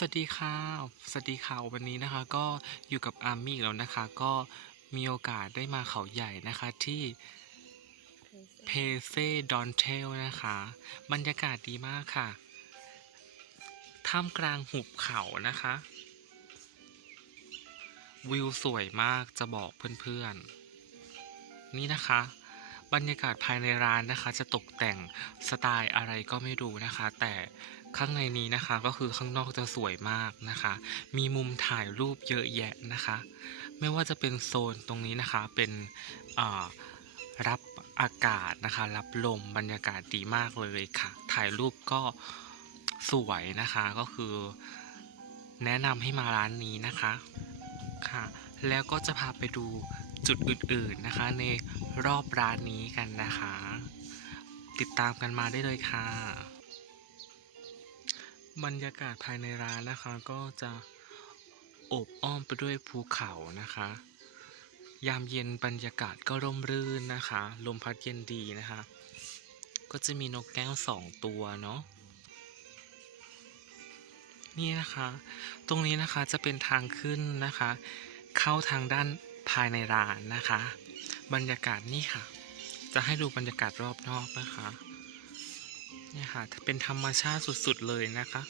สวัสดีค่ะ สวัสดีค่ะ วันนี้นะคะ ก็อยู่กับอาร์มี่แล้วนะคะ ก็มีโอกาสได้มาเขาใหญ่นะคะที่เพเซดอนเทลนะคะ บรรยากาศดีมากค่ะ ท่ามกลางหุบเขานะคะ วิวสวยมากจะบอกเพื่อนๆ นี่นะคะ บรรยากาศภายในร้านนะคะ จะตกแต่งสไตล์อะไรก็ไม่รู้นะคะ แต่ข้างในนี้นะคะก็คือข้างนอกจะสวยมากนะคะ มีมุมถ่ายรูปเยอะแยะนะคะ ไม่ว่าจะเป็นโซนตรงนี้นะคะเป็นรับอากาศนะคะ รับลมบรรยากาศดีมากเลยค่ะ ถ่ายรูปก็สวยนะคะก็คือแนะนำให้มาร้านนี้นะคะค่ะ แล้วก็จะพาไปดู จุดอื่นๆนะคะ ในรอบร้านนี้กันนะคะ ติดตามกันมาได้เลยค่ะ บรรยากาศภายในร้านนะคะก็จะโอบอ้อมไปด้วยภูเขานะคะ ยามเย็นบรรยากาศก็ร่มรื่นนะคะ ลมพัดเย็นดีนะคะ ก็จะมีนกแก้วสองตัวเนาะนี่นะคะ ตรงนี้นะคะจะเป็นทางขึ้นนะคะ เข้าทางด้าน ภายในร้านนะคะ บรรยากาศนี่ค่ะ จะให้ดูบรรยากาศรอบนอกนะคะเนี่ยค่ะเป็นธรรมชาติสุดๆเลยนะคะ